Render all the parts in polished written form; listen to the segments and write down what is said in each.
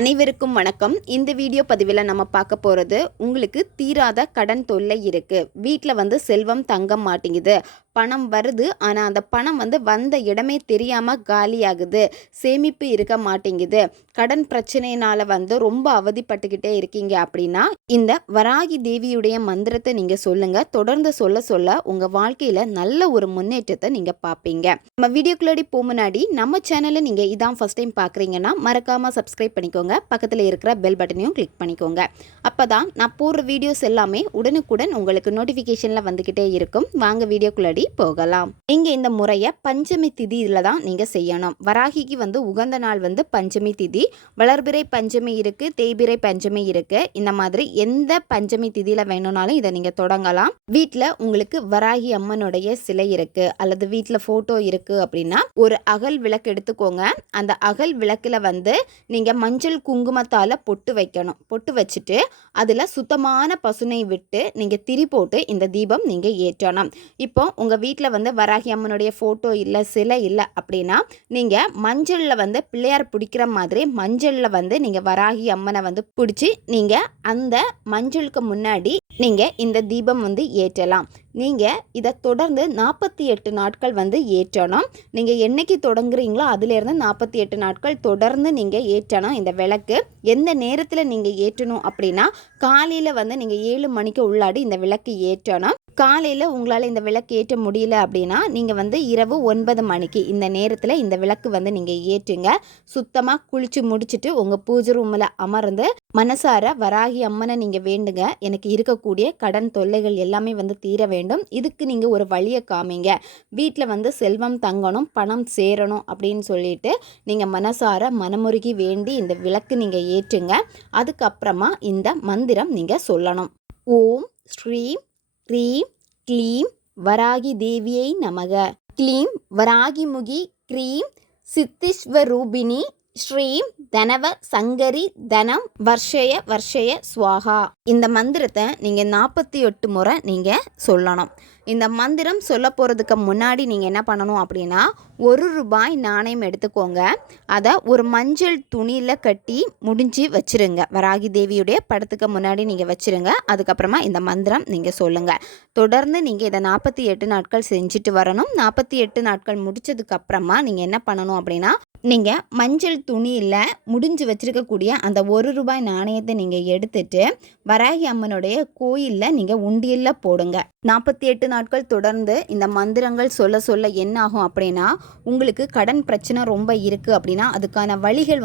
அனைவருக்கும் வணக்கம். இந்த வீடியோ பதிவில் நம்ம பார்க்க போகிறது, உங்களுக்கு தீராத கடன் தொல்லை இருக்குது, வீட்டில் செல்வம் தங்க மாட்டேங்குது, பணம் வருது ஆனால் அந்த பணம் வந்த இடமே தெரியாமல் காலியாகுது, சேமிப்பு இருக்க மாட்டேங்குது, கடன் பிரச்சனையினால் ரொம்ப அவதிப்பட்டுக்கிட்டே இருக்கீங்க அப்படின்னா இந்த வராகி தேவியுடைய மந்திரத்தை நீங்கள் சொல்லுங்கள். தொடர்ந்து சொல்ல சொல்ல உங்கள் வாழ்க்கையில் நல்ல ஒரு முன்னேற்றத்தை நீங்கள் பார்ப்பீங்க. நம்ம வீடியோக்குள்ளாடி முன்னாடி நம்ம சேனலை நீங்கள் இதான் ஃபஸ்ட் டைம் பார்க்குறீங்கன்னா மறக்காமல் சப்ஸ்கிரைப் பண்ணிக்கோங்க. பக்கத்தில் இருக்கிற பெல் பட்டனையும் கிளிக் பண்ணிக்கோங்க. அப்பதான் நான் போடுற வீடியோஸ் எல்லாமே உடனுக்குடன் உங்களுக்கு நோட்டிஃபிகேஷனில் வந்துக்கிட்டே இருக்கும். வாங்க வீடியோக்குள்ளாடி போகலாம். நீங்க இந்த முறையை பஞ்சமி திதியில தான் நீங்க செய்யணும். வராகிக்கு உகந்த நாள் பஞ்சமி திதி. வளர்பிறை பஞ்சமி இருக்கு, தேய்பிறை பஞ்சமி இருக்கு. இந்த மாதிரி எந்த பஞ்சமி திதியில வேணும்னாலும் இதை நீங்க தொடங்கலாம். வீட்டில் உங்களுக்கு வராகி அம்மனுடைய சிலை இருக்கு அல்லது வீட்டில் போட்டோ இருக்கு அப்படின்னா ஒரு அகல் விளக்கு எடுத்துக்கோங்க. அந்த அகல் விளக்குல நீங்க மஞ்சள் குங்குமத்தால பொட்டு வைக்கணும். பொட்டு வச்சுட்டு அதுல சுத்தமான பசுனை விட்டு நீங்க திரி போட்டு இந்த தீபம் நீங்க ஏற்றணும். இப்போ உங்க வீட்டில் வராகி அம்மனுடைய போட்டோ இல்லை, சிலை இல்லை அப்படின்னா நீங்க மஞ்சள்ல பிள்ளையார் பிடிக்கிற மாதிரி மஞ்சள்ல நீங்க வராகி அம்மனை பிடிச்சி நீங்க அந்த மஞ்சளுக்கு முன்னாடி நீங்க இந்த தீபம் ஏற்றலாம். நீங்கள் இதை தொடர்ந்து 48 நாட்கள் ஏற்றணும். நீங்கள் என்னைக்கு தொடங்குறீங்களோ அதிலேருந்து 48 நாட்கள் தொடர்ந்து நீங்கள் ஏற்றணும். இந்த விளக்கு எந்த நேரத்தில் நீங்கள் ஏற்றணும் அப்படின்னா காலையில் நீங்கள் 7 மணிக்கு உள்ளாடி இந்த விளக்கு ஏற்றணும். காலையில் உங்களால் இந்த விளக்கு ஏற்ற முடியல அப்படின்னா நீங்கள் இரவு 9 மணிக்கு இந்த நேரத்தில் இந்த விளக்கு நீங்கள் ஏற்றுங்க. சுத்தமாக குளித்து முடிச்சுட்டு உங்கள் பூஜை ரூமில் அமர்ந்து மனசார வராகி அம்மனை நீங்கள் வேண்டுங்க. எனக்கு இருக்கக்கூடிய கடன் தொல்லைகள் எல்லாமே தீர வேண்டும், இதுக்கு நீங்கள் ஒரு வழியை காமிங்க, வீட்டில் செல்வம் தங்கணும், பணம் சேரணும் அப்படின்னு சொல்லிட்டு நீங்கள் மனசார மனமுருகி வேண்டி இந்த விளக்கு நீங்கள் ஏற்றுங்க. அதுக்கப்புறமா இந்த மந்திரம் நீங்கள் சொல்லணும். ஓம் ஸ்ரீம் க்ரீம் க்ளீம் வராகி தேவியை நமக. க்ளீம் வராகிமுகி க்ரீம் சித்திஸ்வரூபிணி ஸ்ரீம் தனவ சங்கரி தனம் வர்ஷய வர்ஷய ஸ்வாகா. இந்த மந்திரத்தை நீங்கள் 48 முறை நீங்கள் சொல்லணும். இந்த மந்திரம் சொல்ல போகிறதுக்கு முன்னாடி நீங்கள் என்ன பண்ணணும் அப்படின்னா ₹1 நாணயம் எடுத்துக்கோங்க. அதை ஒரு மஞ்சள் துணியில் கட்டி முடிஞ்சு வச்சுருங்க. வராகி தேவியுடைய படத்துக்கு முன்னாடி நீங்கள் வச்சுருங்க. அதுக்கப்புறமா இந்த மந்திரம் நீங்கள் சொல்லுங்கள். தொடர்ந்து நீங்கள் இதை 48 நாட்கள் செஞ்சுட்டு வரணும். 48 நாட்கள் முடிச்சதுக்கப்புறமா நீங்கள் என்ன பண்ணணும் அப்படின்னா நீங்கள் மஞ்சள் துணியில் முடிஞ்சு வச்சுருக்கக்கூடிய அந்த ₹1 நாணயத்தை நீங்கள் எடுத்துட்டு வராகி அம்மனுடைய கோயிலில் நீங்கள் உண்டியலில் போடுங்க. 48 நாட்கள் தொடர்ந்து இந்த மந்திரங்கள் சொல்ல சொல்ல என்ன ஆகும் அப்படின்னா உங்களுக்கு கடன் பிரச்சனை ரொம்ப இருக்குது அப்படின்னா அதுக்கான வழிகள்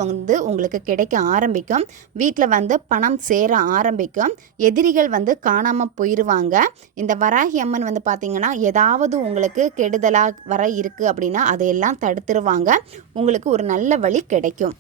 உங்களுக்கு கிடைக்க ஆரம்பிக்கும். வீட்டில் பணம் சேர ஆரம்பிக்கும். எதிரிகள் காணாமல் போயிடுவாங்க. இந்த வராகி அம்மன் பார்த்தீங்கன்னா ஏதாவது உங்களுக்கு கெடுதலாக வர இருக்குது அப்படின்னா அதையெல்லாம் தடுத்துருவாங்க. உங்களுக்கு ஒரு நல்ல வழி கிடைக்கும்.